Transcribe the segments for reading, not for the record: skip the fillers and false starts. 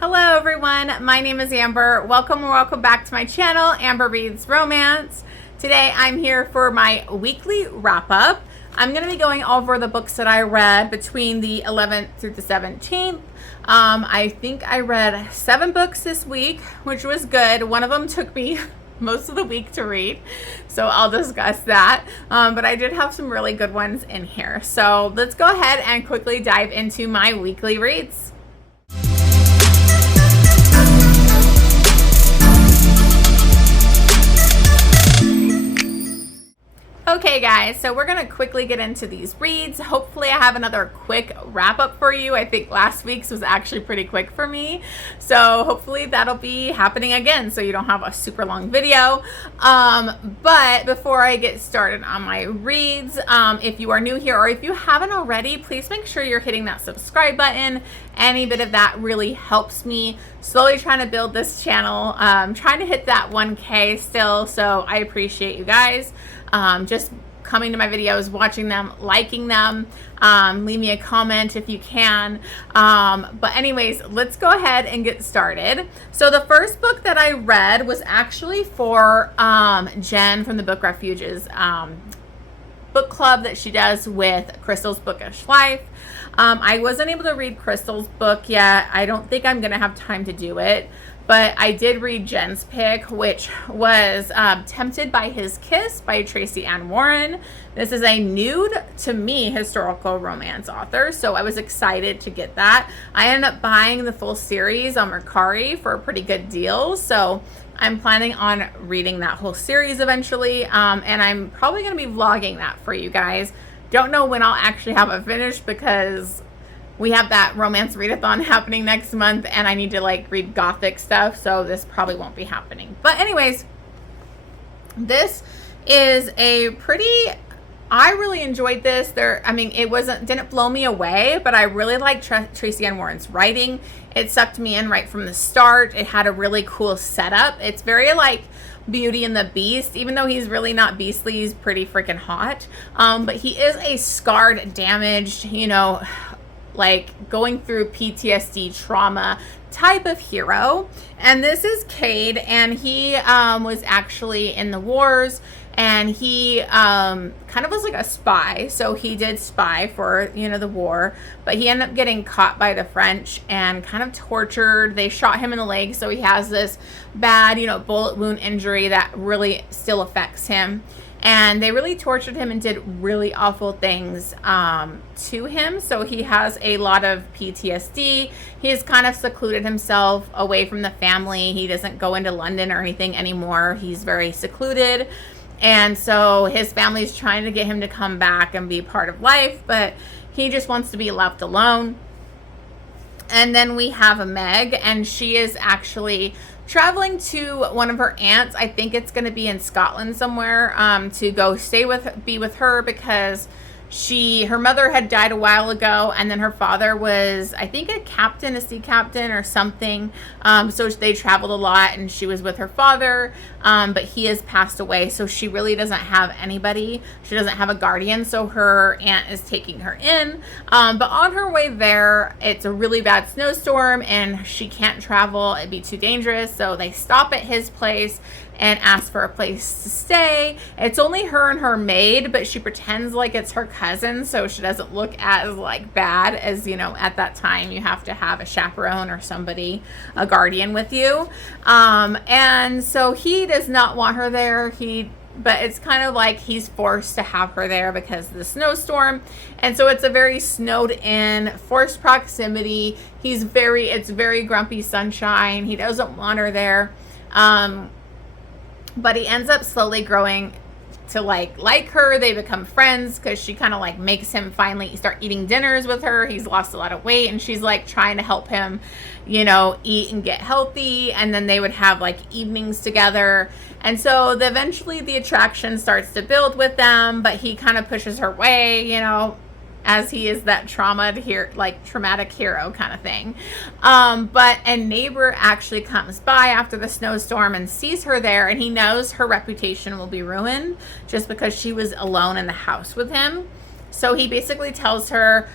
Hello everyone, my name is Amber. Welcome back to my channel, Amber Reads Romance. Today I'm here for my weekly wrap-up. I'm going to be going over the books that I read between the 11th through the 17th. I think I read 7 books this week, which was good. One of them took me most of the week to read, so I'll discuss that. But I did have some really good ones in here. So let's go ahead and quickly dive into my weekly reads. Okay guys, so we're going to quickly get into these reads. Hopefully I have another quick wrap up for you. I think last week's was actually pretty quick for me. So hopefully that'll be happening again so you don't have a super long video. But before I get started on my reads, if you are new here or if you haven't already, please make sure you're hitting that subscribe button. Any bit of that really helps me slowly trying to build this channel. Trying to hit that 1K still, so I appreciate you guys. Just coming to my videos, watching them, liking them, leave me a comment if you can. But anyways, let's go ahead and get started. So the first book that I read was actually for Jen from the Book Refuge's book club that she does with Crystal's Bookish Life. I wasn't able to read Crystal's book yet. I don't think I'm gonna have time to do it. But I did read Jen's pick, which was Tempted by His Kiss by Tracy and Warren. This is a nude, to me, historical romance author, so I was excited to get that. I ended up buying the full series on Mercari for a pretty good deal, so I'm planning on reading that whole series eventually, and I'm probably going to be vlogging that for you guys. Don't know when I'll actually have it finished because we have that romance readathon happening next month and I need to like read gothic stuff, so this probably won't be happening. But anyways, this is a pretty, I really enjoyed this. It didn't blow me away, but I really liked Tracy Ann Warren's writing. It sucked me in right from the start. It had a really cool setup. It's very like Beauty and the Beast, even though he's really not beastly, he's pretty freaking hot. But he is a scarred, damaged, like going through PTSD trauma type of hero. And this is Cade, and he was actually in the wars, and he kind of was like a spy. So he did spy for, the war, but he ended up getting caught by the French and kind of tortured. They shot him in the leg, so he has this bad, bullet wound injury that really still affects him. And they really tortured him and did really awful things to him. So he has a lot of PTSD. He's kind of secluded himself away from the family. He doesn't go into London or anything anymore. He's very secluded. And so his family's trying to get him to come back and be part of life, but he just wants to be left alone. And then we have Meg, and she is actually traveling to one of her aunts. I think it's going to be in Scotland somewhere, to go be with her, because her mother had died a while ago, and then her father was, I think, a sea captain or something. So they traveled a lot, and she was with her father, but he has passed away, so she really doesn't have anybody. She doesn't have a guardian, so her aunt is taking her in. But on her way there, it's a really bad snowstorm, and she can't travel. It'd be too dangerous, so they stop at his place and ask for a place to stay. It's only her and her maid, but she pretends like it's her cousin, so she doesn't look as like bad as, at that time you have to have a chaperone or somebody, a guardian with you. And so he does not want her there. But it's kind of like he's forced to have her there because of the snowstorm. And so it's a very snowed in, forced proximity. It's very grumpy sunshine. He doesn't want her there. But he ends up slowly growing to like her. They become friends because she kind of like makes him finally start eating dinners with her. He's lost a lot of weight, and she's like trying to help him, eat and get healthy. And then they would have like evenings together. And so eventually the attraction starts to build with them, but he kind of pushes her away, as he is that traumatic hero kind of thing. But a neighbor actually comes by after the snowstorm and sees her there, and he knows her reputation will be ruined just because she was alone in the house with him. So he basically tells her,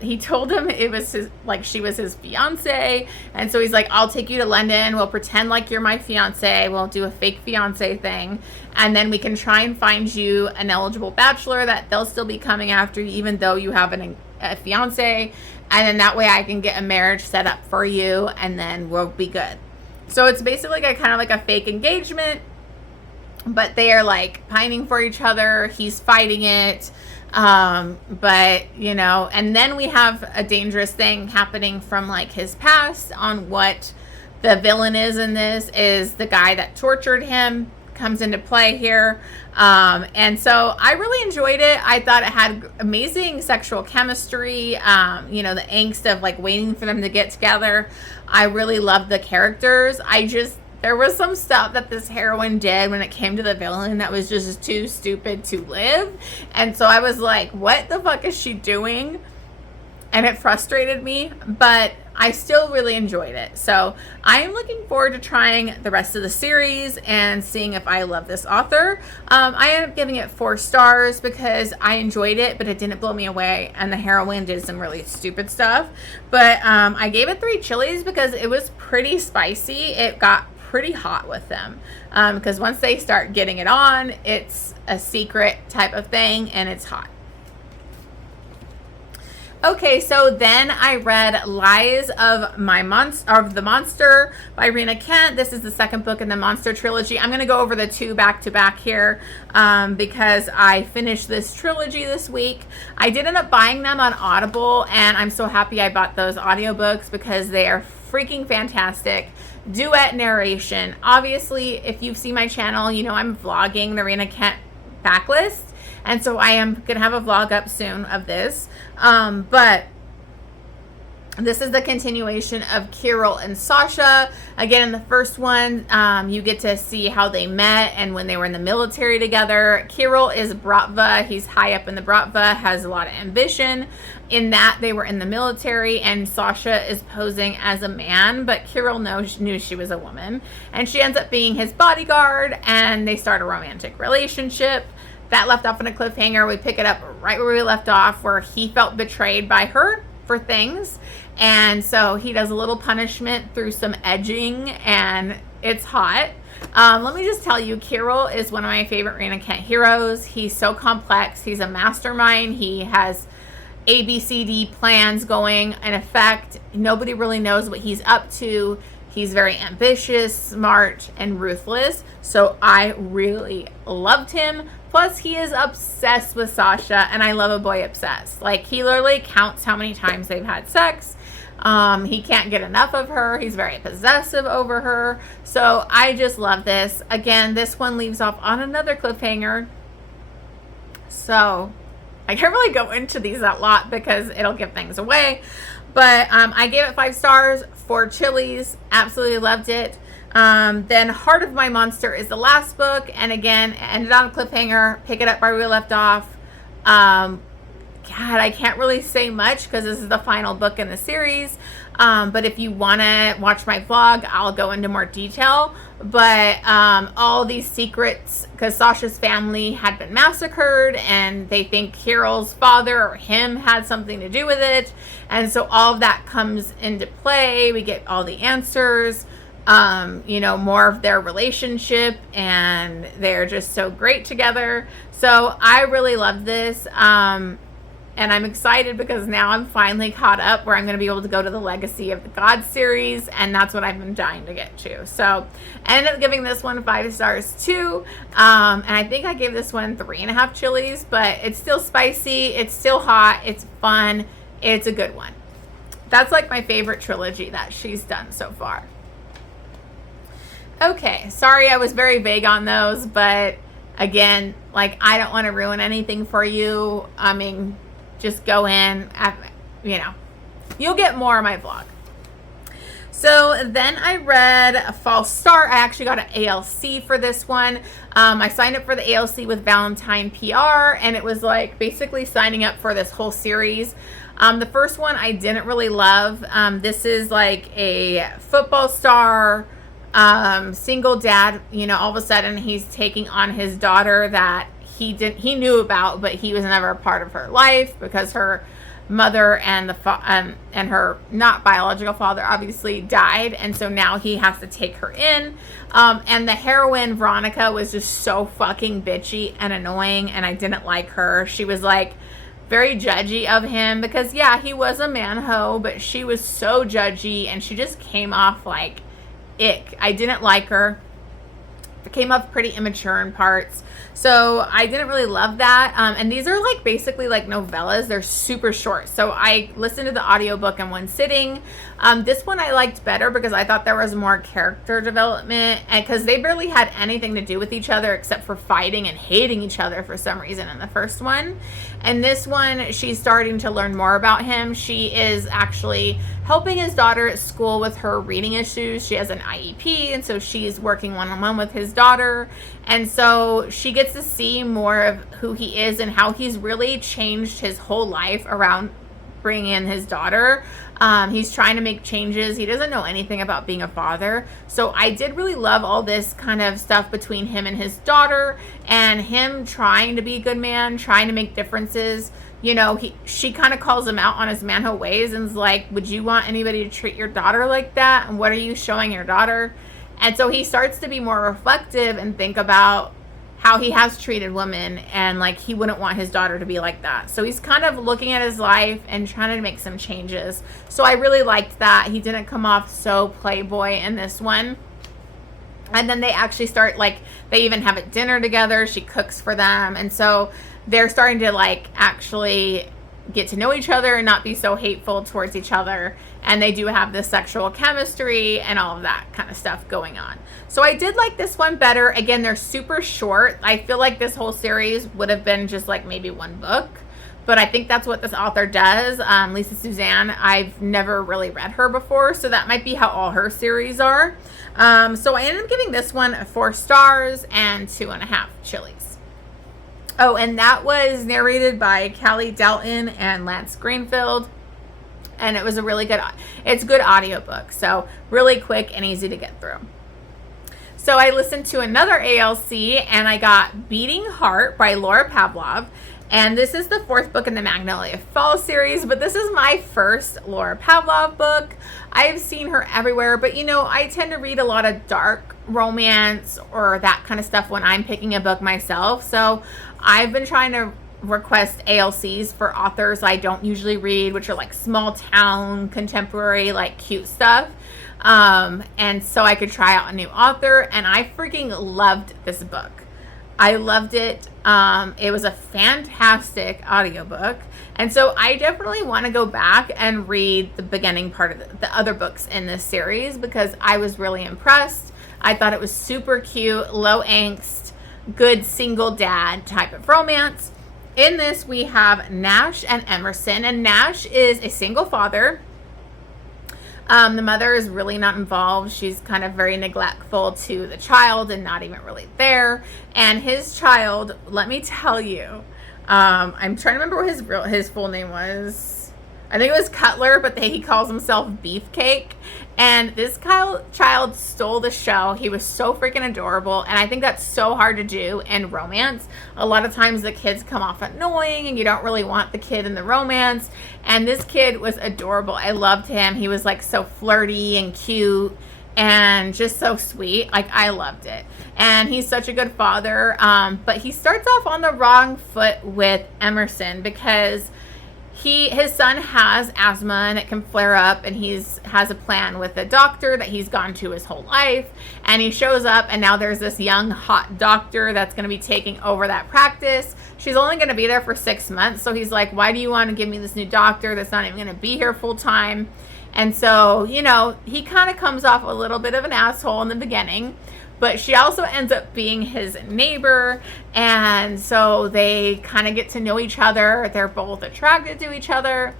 he told him it was his, like, she was his fiance. And so he's like, I'll take you to London. We'll pretend like you're my fiance. We'll do a fake fiance thing. And then we can try and find you an eligible bachelor that they'll still be coming after you, even though you have a fiance. And then that way I can get a marriage set up for you, and then we'll be good. So it's basically like kind of like a fake engagement, but they are like pining for each other. He's fighting it. But you know, and then we have a dangerous thing happening from like his past on what the villain is in this, is the guy that tortured him comes into play here. And so I really enjoyed it. I thought it had amazing sexual chemistry. You know, the angst of like waiting for them to get together. I really loved the characters. There was some stuff that this heroine did when it came to the villain that was just too stupid to live. And so I was like, what the fuck is she doing? And it frustrated me, but I still really enjoyed it. So I am looking forward to trying the rest of the series and seeing if I love this author. I ended up giving it 4 stars because I enjoyed it, but it didn't blow me away. And the heroine did some really stupid stuff. But I gave it 3 chilies because it was pretty spicy. It got pretty hot with them, because once they start getting it on, it's a secret type of thing and it's hot. Okay, so then I read Lies of the Monster by Rina. This is the second book in the Monster trilogy. I'm going to go over the 2 back to back here because I finished this trilogy this week. I did end up buying them on Audible, and I'm so happy I bought those audiobooks because they are freaking fantastic. Duet narration. Obviously, if you've seen my channel, you know I'm vlogging the Rina backlist. And so I am going to have a vlog up soon of this. But this is the continuation of Kirill and Sasha. Again, in the first one, you get to see how they met and when they were in the military together. Kirill is Bratva. He's high up in the Bratva, has a lot of ambition. In that, they were in the military, and Sasha is posing as a man, but Kirill knew she was a woman. And she ends up being his bodyguard, and they start a romantic relationship. That left off on a cliffhanger. We pick it up right where we left off, where he felt betrayed by her for things. And so he does a little punishment through some edging, and it's hot. Let me just tell you, Kirill is one of my favorite Rina heroes. He's so complex. He's a mastermind. He has ABCD plans going in effect. Nobody really knows what he's up to. He's very ambitious, smart, and ruthless. So I really loved him. Plus, he is obsessed with Sasha, and I love a boy obsessed. Like, he literally counts how many times they've had sex. He can't get enough of her. He's very possessive over her. So I just love this. Again, this one leaves off on another cliffhanger. So I can't really go into these a lot because it'll give things away. But I gave it 5 stars, 4 chilies. Absolutely loved it. Then Heart of My Monster is the last book. And again, it ended on a cliffhanger. Pick it up where we left off. God, I can't really say much because this is the final book in the series. But if you want to watch my vlog, I'll go into more detail. But all these secrets, because Sasha's family had been massacred, and they think Kirill's father or him had something to do with it. And so all of that comes into play. We get all the answers, you know, more of their relationship, and they're just so great together. So I really love this. And I'm excited because now I'm finally caught up where I'm going to be able to go to the Legacy of the Gods series, and that's what I've been dying to get to. So I ended up giving this one 5 stars too. And I think I gave this one 3.5 chilies, but it's still spicy. It's still hot. It's fun. It's a good one. That's like my favorite trilogy that she's done so far. Okay, sorry I was very vague on those, but again, like, I don't want to ruin anything for you. I mean, just go in, you know, you'll get more of my vlog. So then I read A False Start. I actually got an ALC for this one. I signed up for the ALC with Valentine PR, and it was like basically signing up for this whole series. The first one I didn't really love. This is like a football star, single dad, you know, all of a sudden he's taking on his daughter that he knew about, but he was never a part of her life because her mother and and her not biological father obviously died, and so now he has to take her in. And the heroine Veronica was just so fucking bitchy and annoying, and I didn't like her. She was like very judgy of him because yeah, he was a man-ho, but she was so judgy and she just came off like ick. I didn't like her. It came off pretty immature in parts. So I didn't really love that. And these are like basically like novellas. They're super short. So I listened to the audiobook in one sitting. This one I liked better because I thought there was more character development, and because they barely had anything to do with each other except for fighting and hating each other for some reason in the first one. And this one, she's starting to learn more about him. She is actually helping his daughter at school with her reading issues. She has an IEP, and so she's working one-on-one with his daughter. And so she gets to see more of who he is and how he's really changed his whole life around bringing in his daughter. He's trying to make changes. He doesn't know anything about being a father. So I did really love all this kind of stuff between him and his daughter, and him trying to be a good man, trying to make differences. You know, she kind of calls him out on his manho ways and is like, would you want anybody to treat your daughter like that? And what are you showing your daughter? And so he starts to be more reflective and think about how he has treated women, and like he wouldn't want his daughter to be like that. So he's kind of looking at his life and trying to make some changes. So I really liked that. He didn't come off so playboy in this one. And then they actually start, like, they even have a dinner together. She cooks for them. And so they're starting to like actually get to know each other and not be so hateful towards each other. And they do have this sexual chemistry and all of that kind of stuff going on. So I did like this one better. Again, they're super short. I feel like this whole series would have been just like maybe one book, but I think that's what this author does. Lisa Suzanne, I've never really read her before, so that might be how all her series are. So I ended up giving this one 4 stars and 2.5 chilies. Oh, and that was narrated by Callie Dalton and Lance Greenfield. And it was a really good, it's a good audiobook. So really quick and easy to get through. So I listened to another ALC and I got Beating Heart by Laura Pavlov. And this is the 4th book in the Magnolia Falls series, but this is my first Laura Pavlov book. I've seen her everywhere, but you know, I tend to read a lot of dark romance or that kind of stuff when I'm picking a book myself. So I've been trying to request ALCs for authors I don't usually read, which are like small town, contemporary, like cute stuff. And so I could try out a new author, and I freaking loved this book. I loved it. It was a fantastic audiobook. And so I definitely want to go back and read the beginning part of the other books in this series because I was really impressed. I thought it was super cute, low angst, good single dad type of romance. In this, we have Nash and Emerson, and Nash is a single father. The mother is really not involved. She's kind of very neglectful to the child and not even really there. And his child, let me tell you, I'm trying to remember what his full name was. I think it was Cutler, but he calls himself Beefcake. And this child stole the show. He was so freaking adorable. And I think that's so hard to do in romance. A lot of times the kids come off annoying and you don't really want the kid in the romance. And this kid was adorable. I loved him. He was like so flirty and cute and just so sweet. Like, I loved it. And he's such a good father. But he starts off on the wrong foot with Emerson because his son has asthma and it can flare up, and has a plan with a doctor that he's gone to his whole life, and he shows up and now there's this young hot doctor that's going to be taking over that practice. She's only going to be there for 6 months, so he's like, why do you want to give me this new doctor that's not even going to be here full time? And so, you know, he kind of comes off a little bit of an asshole in the beginning, but she also ends up being his neighbor, and so they kind of get to know each other. They're both attracted to each other,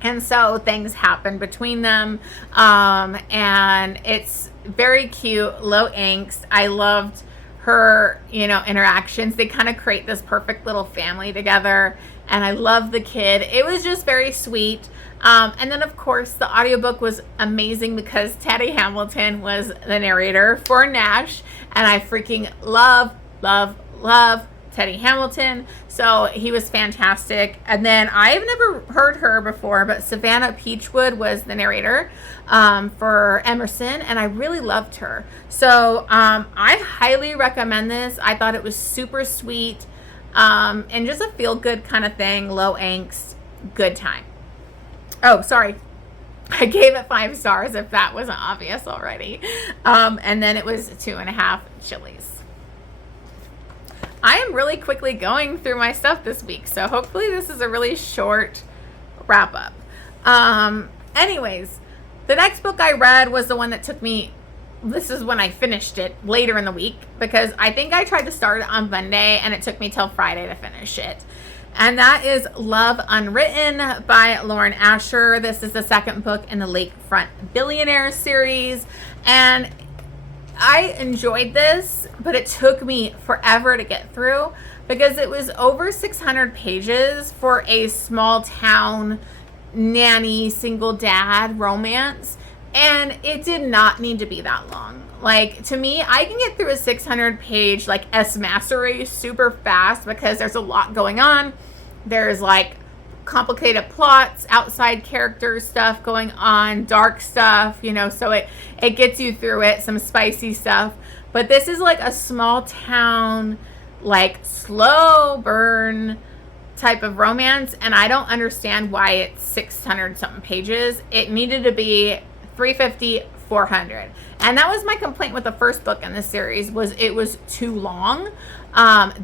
and so things happen between them, and it's very cute, low angst. I loved her, interactions. They kind of create this perfect little family together, and I love the kid. It was just very sweet. And then, of course, the audiobook was amazing because Teddy Hamilton was the narrator for Nash, and I freaking love Teddy Hamilton. So he was fantastic. And then I've never heard her before, but Savannah Peachwood was the narrator for Emerson, and I really loved her. So I highly recommend this. I thought it was super sweet and just a feel-good kind of thing, low angst, good time. Oh, sorry. I gave it 5 stars if that wasn't obvious already. And then it was 2.5 chilies. I am really quickly going through my stuff this week, so hopefully this is a really short wrap up. Anyways, the next book I read was the one that took me, this is when I finished it later in the week, because I think I tried to start it on Monday and it took me till Friday to finish it. And that is Love Unwritten by Lauren Asher. This is the second book in the Lakefront Billionaires series. And I enjoyed this, but it took me forever to get through because it was over 600 pages for a small town nanny single dad romance, and it did not need to be that long. Like, to me, I can get through a 600 page like S-mastery super fast because there's a lot going on. There's like complicated plots, outside character stuff going on, dark stuff, you know, so it gets you through it, some spicy stuff. But this is like a small town, like slow burn type of romance, and I don't understand why it's 600 something pages. It needed to be 350, 400. And that was my complaint with the first book in this series, was it was too long.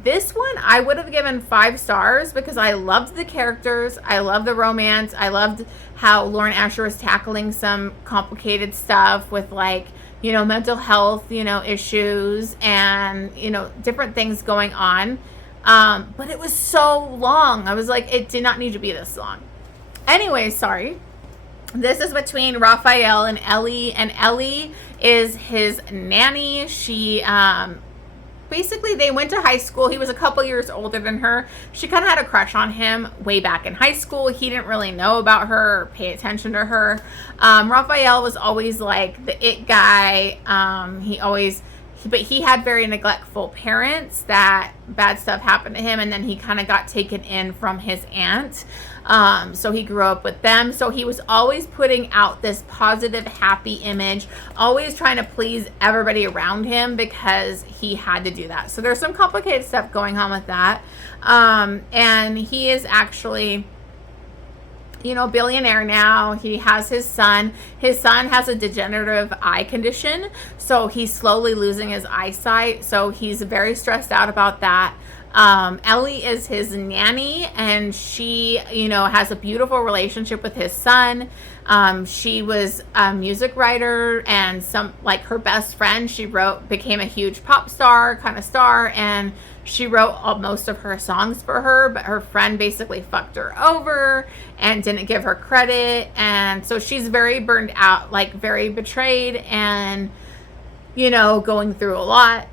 This one I would have given 5 stars because I loved the characters, I loved the romance, I loved how Lauren Asher was tackling some complicated stuff with, like, you know, mental health, you know, issues and, you know, different things going on. But it was so long. I was like, it did not need to be this long. Anyway, sorry. This is between Raphael and Ellie is his nanny. She, basically they went to high school. He was a couple years older than her. She kind of had a crush on him way back in high school. He didn't really know about her or pay attention to her. Raphael was always like the it guy. But he had very neglectful parents that bad stuff happened to him, and then he kind of got taken in from his aunt. So he grew up with them. So he was always putting out this positive, happy image, always trying to please everybody around him because he had to do that. So there's some complicated stuff going on with that. And he is actually, you know, billionaire now. He has his son. His son has a degenerative eye condition, so he's slowly losing his eyesight. So he's very stressed out about that. Ellie is his nanny, and she, you know, has a beautiful relationship with his son. She was a music writer, and her best friend, became a huge pop star kind of star, and she wrote most of her songs for her, but her friend basically fucked her over and didn't give her credit. And so she's very burned out, like very betrayed, and, you know, going through a lot.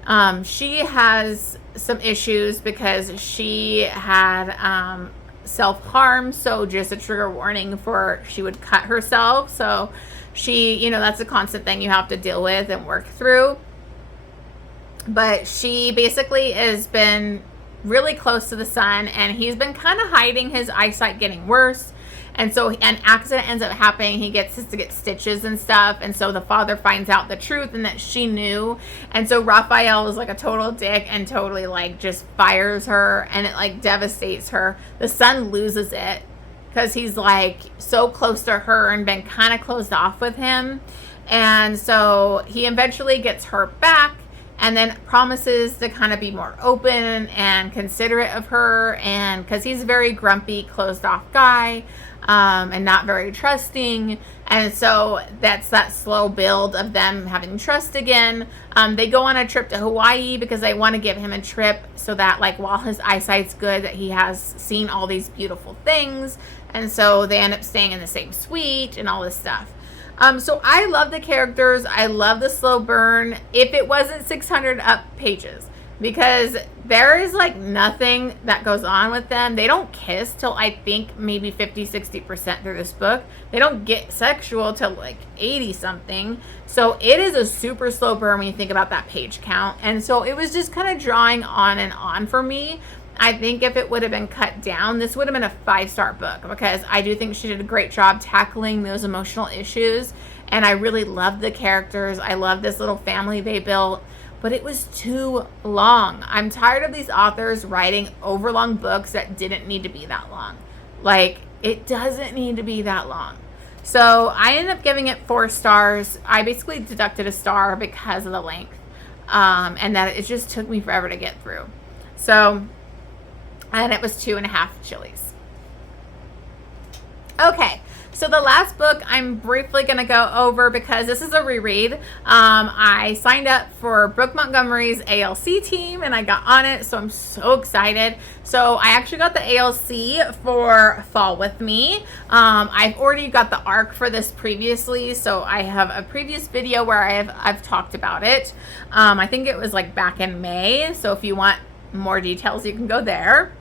She has some issues because she had self-harm. So just a trigger warning she would cut herself. So she, you know, that's a constant thing you have to deal with and work through. But she basically has been really close to the son, and he's been kind of hiding his eyesight getting worse. And so an accident ends up happening. He gets to get stitches and stuff. And so the father finds out the truth and that she knew. And so Raphael is like a total dick and totally like just fires her, and it like devastates her. The son loses it because he's like so close to her and been kind of closed off with him. And so he eventually gets her back, and then promises to kind of be more open and considerate of her, and because he's a very grumpy, closed off guy, and not very trusting. And so that's that slow build of them having trust again. They go on a trip to Hawaii because they want to give him a trip so that, like, while his eyesight's good, that he has seen all these beautiful things. And so they end up staying in the same suite and all this stuff. So I love the characters. I love the slow burn. If it wasn't 600 up pages, because there is like nothing that goes on with them. They don't kiss till I think maybe 50-60% through this book. They don't get sexual till like 80 something. So it is a super slow burn when you think about that page count. And so it was just kind of drawing on and on for me. I think if it would have been cut down, this would have been a 5-star book, because I do think she did a great job tackling those emotional issues. And I really loved the characters. I love this little family they built. But it was too long. I'm tired of these authors writing overlong books that didn't need to be that long. Like, it doesn't need to be that long. So I ended up giving it 4 stars. I basically deducted a star because of the length. And that it just took me forever to get through. So, and it was 2.5 chilies. Okay. So the last book I'm briefly going to go over, because this is a reread. I signed up for Brooke Montgomery's ALC team and I got on it. So I'm so excited. So I actually got the ALC for Fall With Me. I've already got the arc for this previously. So I have a previous video where I've talked about it. I think it was like back in May. So if you want more details, you can go there.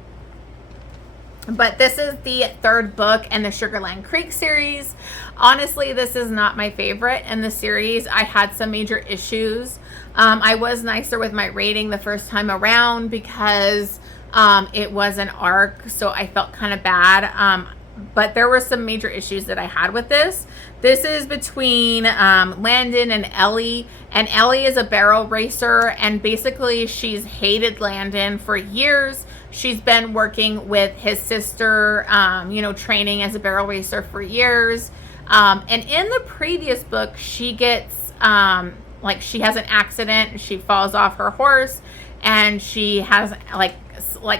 But this is the 3rd book in the Sugarland Creek series. Honestly, this is not my favorite in the series. I had some major issues. I was nicer with my rating the first time around because it was an arc, so I felt kind of bad. But there were some major issues that I had with this. This is between Landon and Ellie. And Ellie is a barrel racer, and basically she's hated Landon for years. She's been working with his sister, training as a barrel racer for years. And in the previous book, she gets, she has an accident. She falls off her horse, and she has like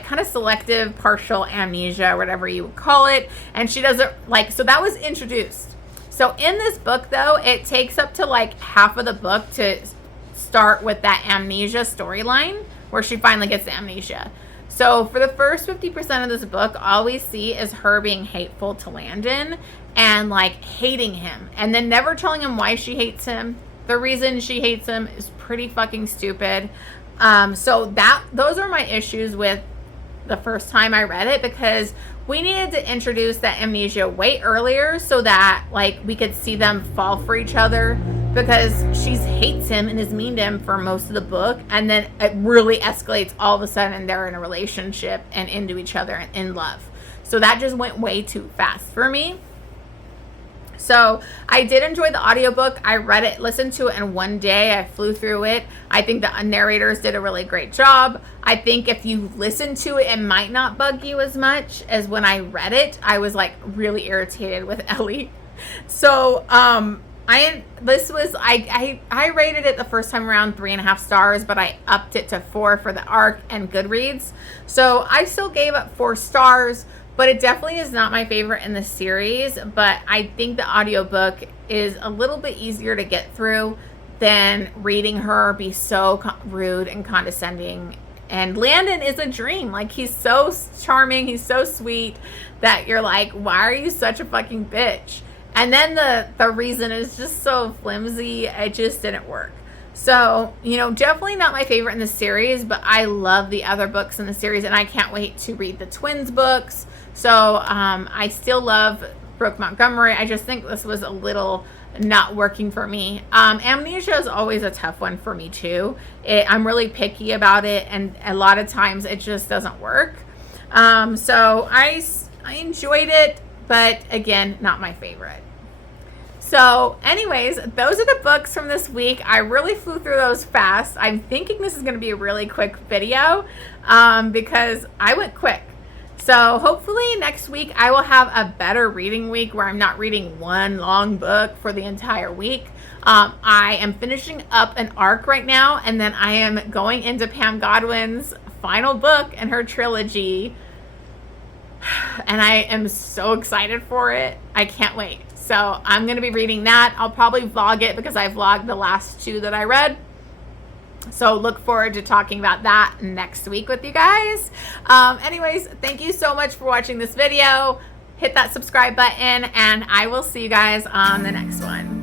kind of selective partial amnesia, or whatever you would call it. And she doesn't so that was introduced. So in this book, though, it takes up to like half of the book to start with that amnesia storyline where she finally gets the amnesia. So for the first 50% of this book, all we see is her being hateful to Landon and like hating him, and then never telling him why she hates him. The reason she hates him is pretty fucking stupid. So those are my issues with the first time I read it, because we needed to introduce that amnesia way earlier so that like we could see them fall for each other, because she hates him and is mean to him for most of the book, and then it really escalates all of a sudden. They're in a relationship and into each other and in love. So that just went way too fast for me. So I did enjoy the audiobook. I read it, listened to it in one day. I flew through it. I think the narrators did a really great job. I think if you listen to it, it might not bug you as much as when I read it. I was like really irritated with Ellie. So I rated it the first time around 3.5 stars, but I upped it to 4 for the arc and Goodreads. So I still gave it 4 stars. But it definitely is not my favorite in the series. But I think the audiobook is a little bit easier to get through than reading her be so rude and condescending. And Landon is a dream. Like, he's so charming. He's so sweet that you're like, why are you such a fucking bitch? And then the reason is just so flimsy. It just didn't work. So, definitely not my favorite in the series, but I love the other books in the series, and I can't wait to read the twins books. So, I still love Brooke Montgomery. I just think this was a little not working for me. Amnesia is always a tough one for me too. I'm really picky about it, and a lot of times it just doesn't work. So I enjoyed it, but again, not my favorite. So anyways, those are the books from this week. I really flew through those fast. I'm thinking this is going to be a really quick video because I went quick. So hopefully next week I will have a better reading week where I'm not reading one long book for the entire week. I am finishing up an arc right now, and then I am going into Pam Godwin's final book in her trilogy. And I am so excited for it. I can't wait. So I'm going to be reading that. I'll probably vlog it because I vlogged the last 2 that I read. So look forward to talking about that next week with you guys. Anyways, thank you so much for watching this video. Hit that subscribe button, and I will see you guys on the next one.